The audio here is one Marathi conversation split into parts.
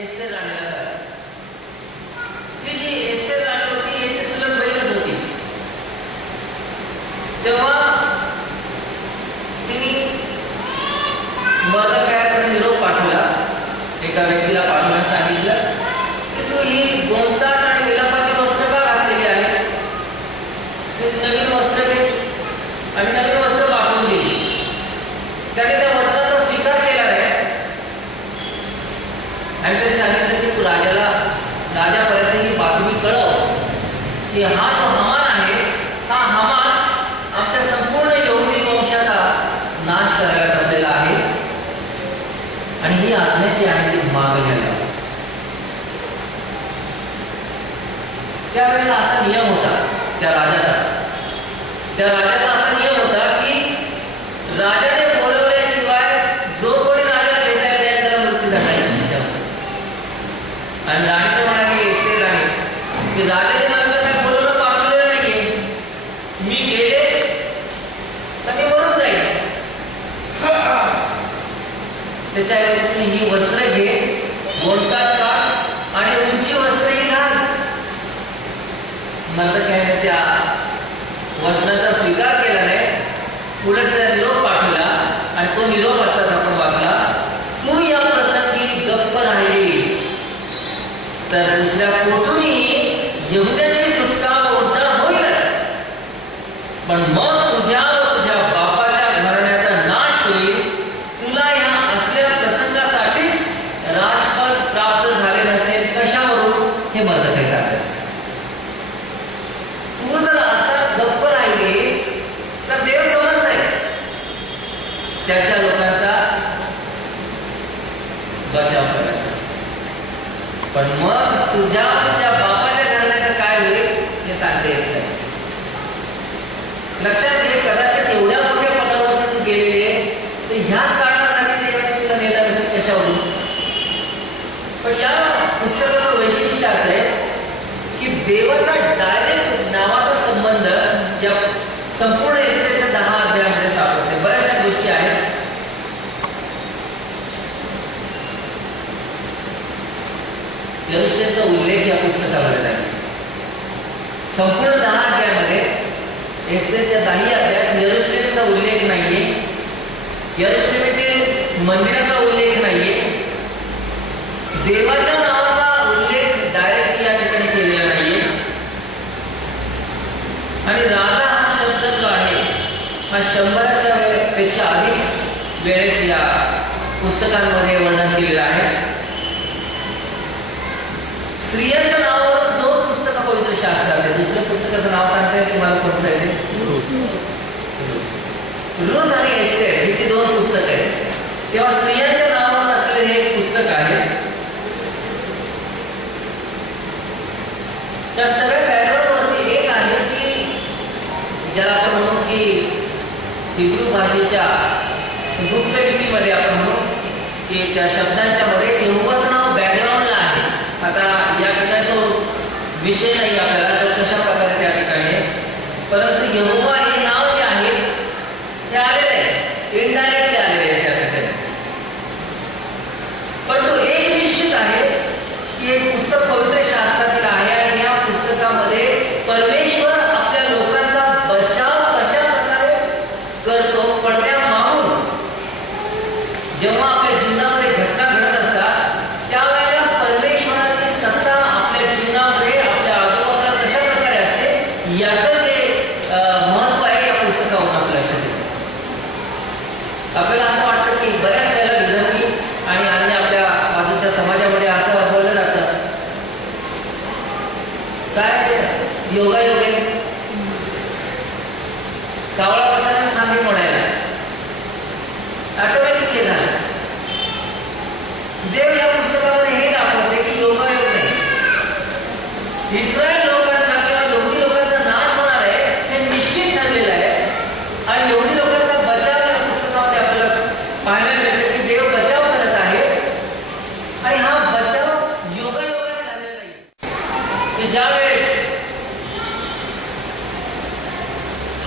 एस्तेर राणीला कळलं की जी एस्तेर राणी होती याची चुलत बहीणच होती. तेव्हा तिने मर्दकायाकडे निरोप पाठवला. एका व्यक्तीला पाठवण्यास सांगितलं की तू ही गोंताट आणि विलापाची वस्त्र का घातलेली आहे, नवीन वस्त्र घे. आणि नवीन वस्त्र पाठवून दिली. त्याने त्या वस्त्राचा स्वीकार केला नाही आणि त्याने सांगितलं की तू राजापर्यंत ही बातमी कळव की हा जो हमान आहे, हा हमान आमच्या संपूर्ण यहुदी वंशाचा नाश करायला ठरलेला आहे आणि ही आज्ञा जी आहे ती मागे घ्यायला. त्यावेळेला असा नियम होता त्या राजाचा असा नियम होता की राजाने बोलवल्याशिवाय जो कोणी राजाला भेटायला जाईल त्याला मृत्यूदंड आहे. आणि राणी तर म्हणाली, एस्तेर राणी, की राजाने मला तर काय बोलवलं पाठवलेलं नाहीये, मी गेले तर मी मरून जाईल. त्याच्याऐवजी ही वस्त्र घे, गोंडकात काढ आणि उंची वस्त्रही घाल. नंतर काय नाही त्या वचनाचा स्वीकार केला नाही, उलट त्याला निरोप पाठवला. आणि तो निरोप आताच आपण वाचला, तू या प्रसंगी गप्प राहिलीस तर दुसऱ्या कोठूनही यहुद्यांची सुटका व उद्धार होईलच, पण मग तुझ्या व तुझ्या बापाच्या घराण्याचा नाश होईल. तुला या असल्या प्रसंगासाठीच राजपद प्राप्त झाले नसेल कशावरून, हे मर्दकाय सांगतात. तू जर आता गप्प राहिलीस तर देव समज नाही त्याच्या लोकांचा बचाव करायचा, पण मग तुझ्या बापाच्या घराण्याचं काय होईल हे सांगता येत नाही. लक्षात घे, कदाचित एवढ्या मोठ्या पदावर तू गेलेली आहे तर ह्याच कारणासाठी देवाने तुला नेलं नसेल कशावरून. पण या पुस्तकाचं वैशिष्ट्य असं आहे की देवाचा डायरेक्ट नावाचा संबंध या संपूर्ण एस्तेरच्या 10 अध्यायामध्ये सापडते. बऱ्याचशा गोष्टी आहेत. यरुशलेमचा उल्लेख या पुस्तकामध्ये आहे. संपूर्ण 10 अध्यायामध्ये एस्तेरच्या 10 अध्यायात यरुशलेमचा उल्लेख नाहीये, यरुशलेमेतील मंदिराचा उल्लेख नाहीये, देवाच्या नावाचा उल्लेख डायरेक्ट या ठिकाणी केलेला नाहीये. आणि राजा हा शब्द जो आहे हा 100च्या पेक्षा अधिक वेळेस या पुस्तकांमध्ये वर्णन केलेलं आहे. स्त्रियांच्या नावावर 2 पुस्तकं पवित्र शास्त्रात आहेत. दुसऱ्या पुस्तकाचं नाव सांगता येईल तुम्हाला कोणतं आहे ते? रूथ आणि एस्तेर ही जी 2 पुस्तकं आहेत. तेव्हा स्त्रियांच्या नावावर असलेले हे एक पुस्तक आहे. त्या सगळ्या बॅकग्राऊंडवरती एक आहे की ज्याला आपण म्हणू की हिब्रू भाषेच्या गुप्त लिपीमध्ये आपण म्हणू की त्या शब्दांच्या मध्ये यहोवाचं नाव बॅकग्राऊंडला आहे. आता या ठिकाणी तो विषय नाही आपल्याला तर कशा प्रकारे त्या ठिकाणी आहे, परंतु यहोवा हे नाव जे आहे ते आलेलं आहे, इनडायरेक्टली आलेले आहे त्या ठिकाणी. परंतु एक निश्चित आहे की एक पुस्तक पवित्र शास्त्रातील आहे आणि या पुस्तकामध्ये परमेश्वर आपल्या लोकांचा बचाव कशा प्रकारे करतो, पडद्या मागून जेव्हा आपल्या जीवनामध्ये घटना घडत असतात त्यावेळेला परमेश्वराची सत्ता आपल्या जीवनामध्ये आपल्या आजूबाजूला कशा प्रकारे असते याचं जे महत्व आहे या पुस्तकावरून आपल्या लक्षात येतं. आपल्याला असं वाटतं की बऱ्याच वेळेला विदर्भी आणि अन्य आपल्या बाजूच्या समाजामध्ये असं बोललं जातं काय योगायोग आहे, कावळा कसा नांदी मोडायला, ऑटोमॅटिक हे झालं. देव या पुस्तकामध्ये हे दाखवते की योगायोग नाही, इस्रायल लोकांचा किंवा यहुदी लोकांचा नाश होणार आहे हे निश्चित ठरलेलं आहे. आणि यहुदी लोकांचा बचाव या पुस्तकामध्ये आपल्याला पाहायला मिळते की देव बचाव करत आहे आणि हा बचाव योगायोगाने झालेला नाही. की ज्या वेळेस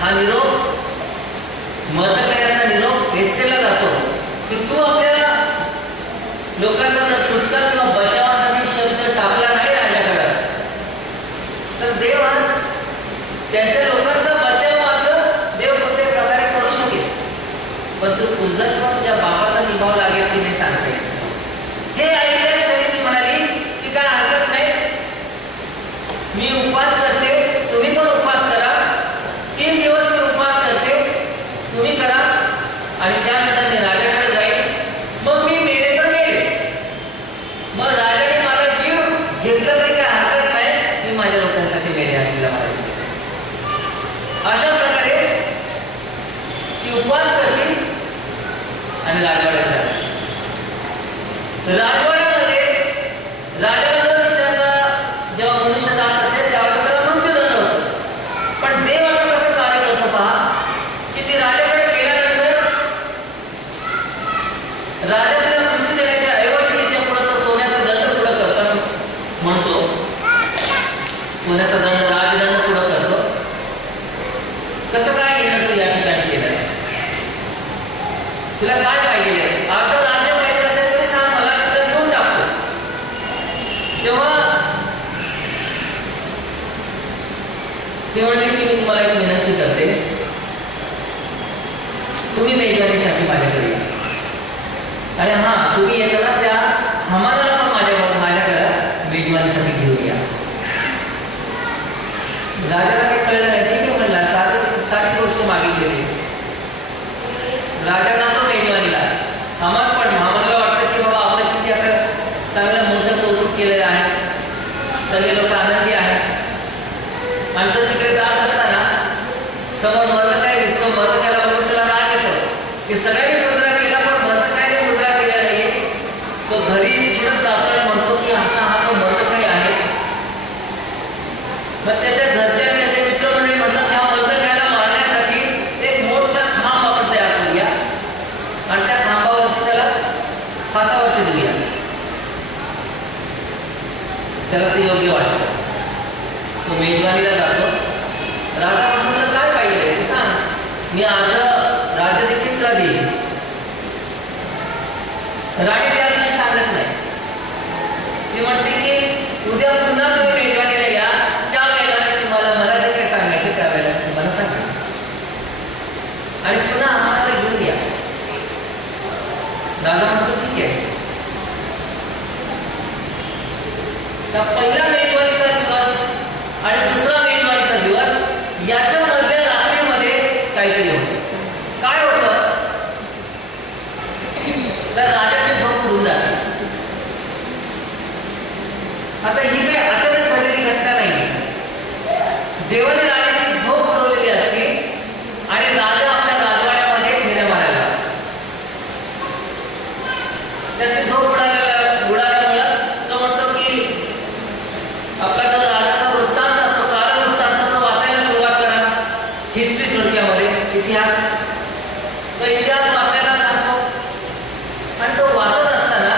हा निरोप मर्दकायाचा निरोप एस्तेरला जातो की तू आपल्या लोकांचा सुटका किंवा बचाव त्यांच्या लोकांचा बचाव मात्र देव कोणत्या प्रकारे करू शकेल, पण तुझा किंवा तुझ्या बापाचा निभाव लागेल की नाही सांगते. हे ऐकल्यास शैली म्हणाली की काय हरकत नाही, मी उपवास करते, तुम्ही पण उपवास करा, 3 दिवस मी उपवास करते, तुम्ही करा, आणि त्यानंतर मी राजाकडे जाईल. मग मी मेले तर मेले, मग राजाने मला जीव घेतलं तरी काय हरकत नाही, मी माझ्या लोकांसाठी मेले असलेला म्हणायचं. अशा प्रकारे ती उपवास करते आणि राजवाड्यात जाते. राजवाड्यामध्ये राजाला न विचारता जेव्हा मनुष्य जात असेल त्यावेळेला त्याला मृत्यूदंड होतो. पण देव आता कसं कार्य करतो पहा, की ती राजाकडे गेल्यानंतर राजाला मृत्यू देण्याच्या ऐवजी तिच्या पुढे तो सोन्याचा दंड पुढे करताना म्हणतो, सोन्याचा दंड राजदंड पुढे करतो. कसं काय घेणं तू या ठिकाणी केलंस, तुला काय पाहिजे, अर्ध राज्य पाहिजे असेल तरी सांग मला, तर देऊन टाकतो. तेव्हा ते म्हणले की मी तुम्हाला एक विनंती करते, तुम्ही मेजवानीसाठी माझ्याकडे या, आणि हा तुम्ही येताना त्या हमानाला पण माझ्याकडे मेजवानीसाठी घेऊन या. राजाला काही कळलं नाही, ठीक आहे म्हणला, साधी गोष्ट मागितलेली. राजा जातो मेजवानीला, हमानाला वाटतं की बाबा आपण किती आता चांगलं मोठं कौतुक केलेलं आहे, सगळे लोक आनंदी आहेत. आणि तो तिकडे जात असताना समोर मर्दकाय दिसतो. मर्दकायला बघून त्याला राग येतो की सगळ्यांनी मुजरा केला पण मर्दकायने मुजरा केला नाही. तो घरी चिडत जातो आणि म्हणतो की असा हा तो मर्दकाय आहे. मग त्याच्या घरच्या त्याचे मित्रमंडळी म्हणतात ह्या मर्दकायला मारण्यासाठी एक मोठा खांब आपण तयार करूया आणि त्या खांबावरती त्याला फासावरती देऊया. त्याला ते योग्य वाटतं. तो मेजवानीला जातो. राजा म्हणतो तुला काय पाहिजे तू सांग, मी अर्ध राज्य देखील तुला देईल. राणी त्या दिवशी सांगत नाही, ती म्हणते की उद्या पुन्हा तुम्ही मेजवानीला या, त्यावेळेला तुम्हाला मला जे काही सांगायचं त्यावेळेला तुम्हाला सांगा आणि पुन्हा आम्हाला घेऊन या. राजा म्हणतो ठीक आहे. त्या पहिला मेजवानीचा दिवस आणि दुसरा मेजवानीचा दिवस याच्या मधल्या रात्रीमध्ये काहीतरी होतं. काय होतं तर राजाची झोप उडून जाते. आता ही काही अचानक घडलेली घटना नाही, देवाने राजाची झोप उडवलेली असते आणि राजा आपल्या राजवाड्यामध्ये फेऱ्या मारायला. त्याची झोप उडाल्यामुळे तो म्हणतो की आपला जो राजाचा वृत्तांत असतो, कालवृत्तांत, तो वाचायला सुरुवात करा. हिस्ट्री थोडक्यामध्ये इतिहास, तो इतिहास वाचायला सांगतो. आणि तो वाचत असताना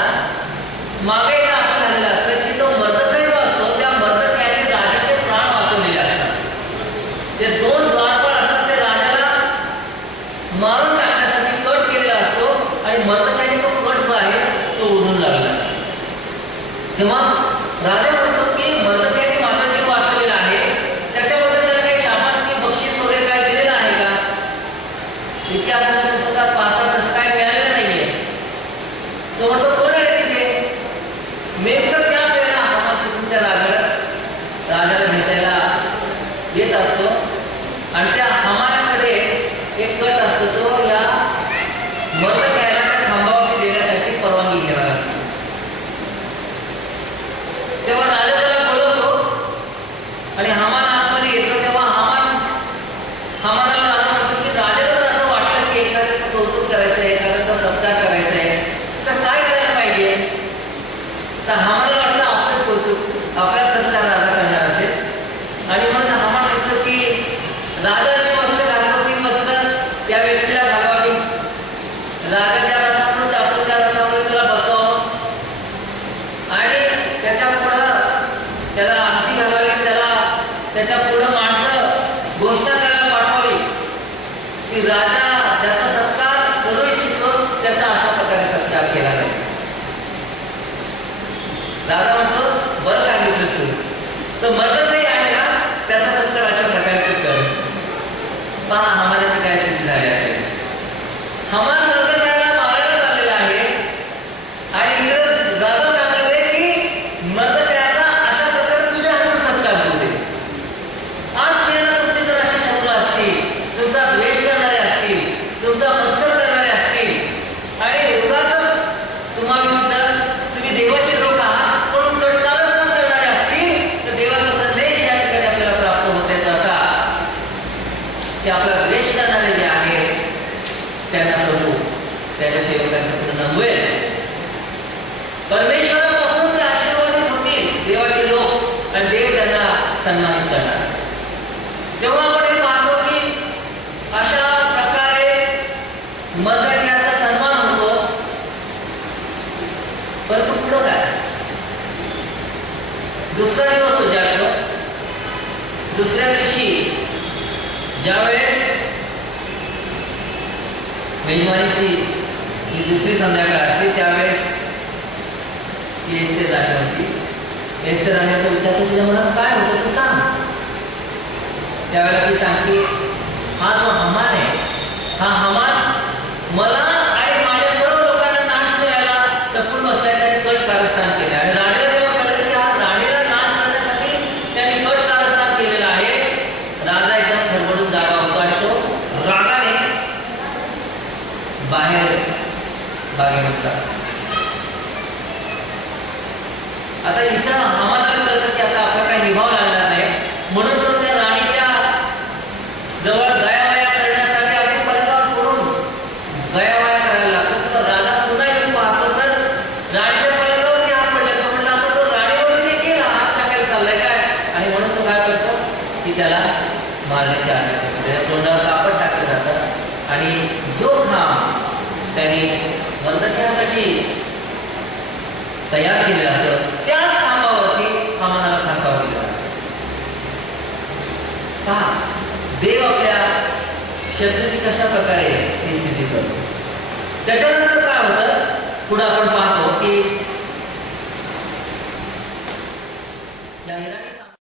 मागे एकदा असं झालेलं असतं की तो मर्दकाय जो असतो त्या मर्दकायाने राजाचे प्राण वाचवलेले असतात. जे 2 द्वारपाल असतात ते राजाला मारून टाकण्यासाठी कट केलेला असतो आणि मर्दकायाने तो कट जो आहे तो उधळून लागलेला असतो. तेव्हा राजा म्हणतो की मर्दकायाने माझा जीव वाचवलेला आहे, त्याच्याबद्दल त्याला काही शाबासकी बक्षीस वगैरे काय दिलेलं आहे का? इतिहासाच्या पुस्तकात पाहता तसं काय मिळालेलं नाहीये. तो म्हणतो कोण आहे तिथे? नेमकं त्याच वेळेला हामान तिथून त्या राजाला भेटायला येत असतो आणि त्या हामानाकडे एक कट असतो, तो या मर्दकायाला त्या खांबावरती देण्यासाठी परवानगी घेणार असतो. तेव्हा राजा त्याला बोलवतो आणि हामान आतमध्ये येतो. तेव्हा हामानाला राजा म्हणतो की राजाला जर असं वाटलं की एखाद्याचं कौतुक करायचं आहे, एखाद्याचा सत्कार करायचा आहे, तर काय करायला पाहिजे? तर हामानाला वाटलं आपलंच कौतुक, आपल्याच सत्कार राजा करणार असेल. आणि मग हामान म्हटलं की राजा जी वस्त्र घालतो ती वस्त्र त्या व्यक्तीला घालावी. राजा ज्या रथातून जातो त्या रथामध्ये तुला बसवावं आणि त्याच्या पुढं त्याला आरती घालावी, त्याच्या पुढं माणसं घोषणा करायला पाठवावी की राजा ज्याचा सत्कार करू इच्छितो त्याचा अशा प्रकारे सत्कार केला जाईल. राजा म्हणतो बरं सांगितलंस तू, तर मर्दकाय आहे ना त्याचा सत्कार अशा प्रकारे पहा हमानाची काय स्थिती झाली असेल. हमान मर्दकाला मारायला चाललेला आहे आणि इकडे राजा सांगत आहे की मर्दकाचा अशा प्रकारे तुझ्या हातून सत्कार करू दे. आज प्रेरणा तुमचे जर असे शब्द असतील, तुमचा द्वेष करणारे असतील, तुमचा मत्सर करणारे असतील आणि उगाचच तुम्हा विरुद्ध तुम्ही देवाचे लोक आहात म्हणून कटकारस्थान करणारे असतील तर देवाचा संदेश या ठिकाणी आपल्याला प्राप्त होते असा की आपला द्वेष करणारे जे आहेत त्यांना प्रभू त्याच्या सेवकांच्या पुढे नमवेल. परमेश्वरापासून ते आशीर्वादित होतील देवाचे लोक आणि देव त्यांना सन्मानित करणार. तेव्हा आपण हे पाहतो की अशा प्रकारे मर्दक्याचा सन्मान होतो. परंतु पुढं काय? दुसरा दिवस उजाडतो. दुसऱ्या दिवशी ज्यावेळेस मेजवानीची ही दुसरी संध्याकाळ असते त्यावेळेस एस्तेर राणी होती. एस्तेर राणीला विचारतो तुझ्या मनात काय होतं तू सांग. त्यावेळेला ती सांगते हा जो हमान आहे हा हमान मला आणि माझ्या सर्व लोकांना नाश करायला टपून बसलाय. त्याने कट कारस्थान केले आणि राजाला जेव्हा कळलं की हा राणीला नाश करण्यासाठी त्याने कट कारस्थान केलेलं आहे राजा एकदम खडबडून जागा होतो आणि तो रागाने बाहेर बागेत. आता हिचं हमानाला कळतं की आता आपलं काही निभाव लागणार नाही म्हणून तो त्या राणीच्या जवळ गयावया करण्यासाठी आपली पलंगावर पडून गयावया करायला लागतो. तर राजा पुन्हा येऊन पाहतो तर राणीच्या पलंगावरती हात पडले. तो म्हणला आता तो राणीवरती देखील हात टाकायला चाललाय काय आणि म्हणून तो काय करतो की त्याला मारण्याची आज्ञा करतो. त्याच्या तोंडावर कापड टाकलं जातं आणि जो खांब त्यांनी मर्दक्यासाठी तयार केलेला असतो त्याच खांबावरती हमानाला फासावं दिलं. पहा देव आपल्या शत्रूची कशा प्रकारे ही स्थिती करतो. त्याच्यानंतर काय होतं पुढे आपण पाहतो की